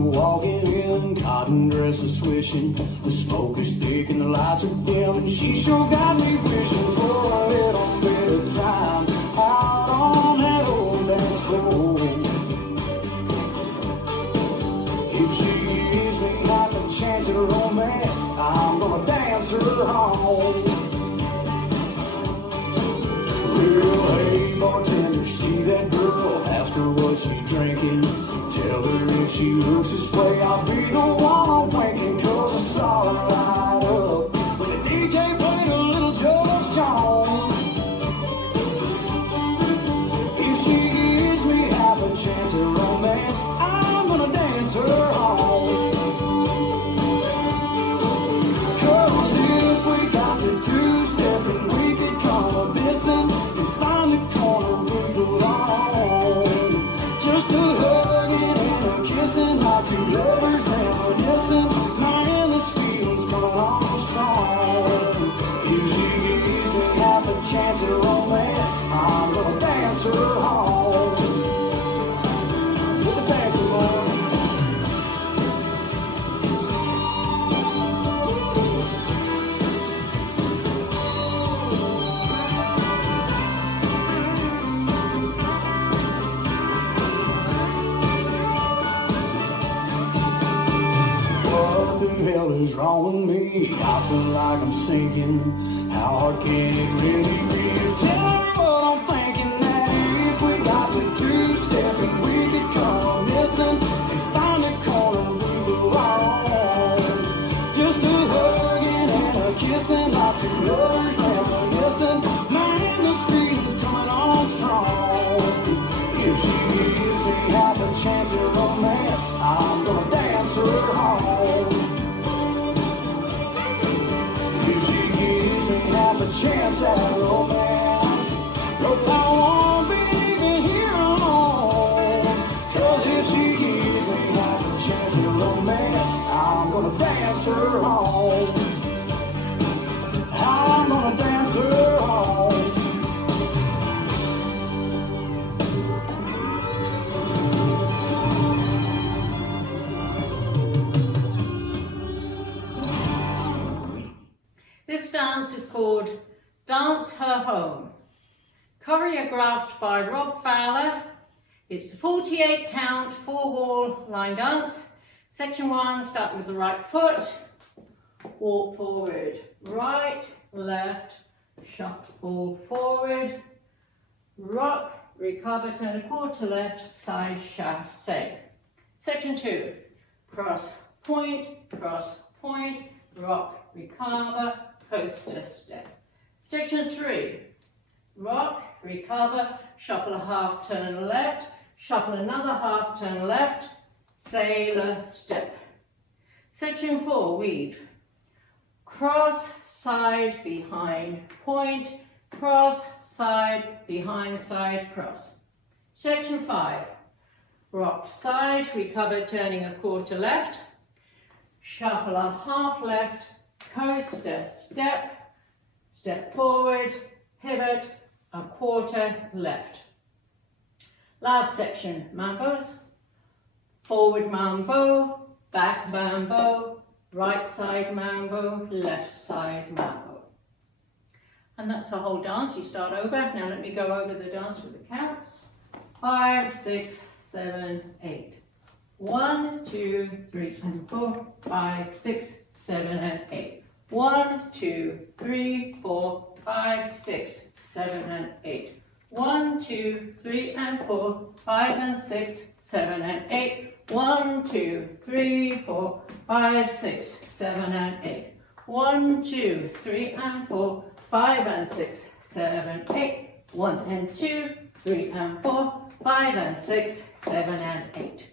Walking in, cotton dresses swishing. The smoke is thick and the lights are dim, and she sure got me wishing for a little bit of time out on that old dance floor. If she gives me half a chance at a romance, I'm gonna dance her home. Well, hey bartender, see that girl? Ask her what she's drinking. Tell her if she looks this way, I'll be the one I'm wanking. 'Cause I saw her light up when the DJ played a little George Jones. If she gives me half a chance at romance, I'm gonna dance her home. 'Cause if we got to two-step and we could come a missing and find the corner we belong, just to like two lovers reminiscing, man, this feeling's coming on strong. If she gives me half a chance at romance, I'm gonna dance her home. With the dancing on. What the hell is wrong with me? I feel like I'm sinking. How hard can it really be? Tell her what I'm thinking, that if we got to two-step and we could come missing and find a corner we belong, just a hugging and a kissing like two lovers reminiscing, man, this feeling's coming on strong. If she gives me half a chance at romance, I'm gonna dance her home. If she gives me half a chance at romance, look, I won't be leaving here alone. 'Cause if she gives me half a chance at romance, I'm gonna dance her home. I'm gonna dance her home. This dance is called Dance Her Home, choreographed by Rob Fowler. It's a 48 count, 4-wall line dance. Section 1, start with the right foot, walk forward, right, left, shuffle forward, rock, recover, turn a quarter left, side chassé. Section 2, cross, point, rock, recover, coaster step. Section 3, rock, recover, shuffle a half turn left, shuffle another half turn left, sailor step. Section 4, weave, cross, side, behind, point, cross, side, behind, side, cross. Section 5, rock, side, recover, turning a quarter left, shuffle a half left, coaster step, step forward, pivot, a quarter left. Last section, mambos, forward mambo, back mambo, right side mambo, left side mambo. And that's the whole dance. You start over. Now let me go over the dance with the counts. 5, 6, 7, 8. 1, 2, 3, and 4, 5, 6, 7, and 8. 1, 2, 3, 4, 5, 6, 7, and 8. 1, 2, 3, and 4, 5, and 6, 7, and 8. 1, 2, 3, 4, 5, 6, 7, and 8. 1, 2, 3, and 4, 5, and 6, 7, 8. 1 and 2, 3 and 4, 5 and 6, 7 and 8.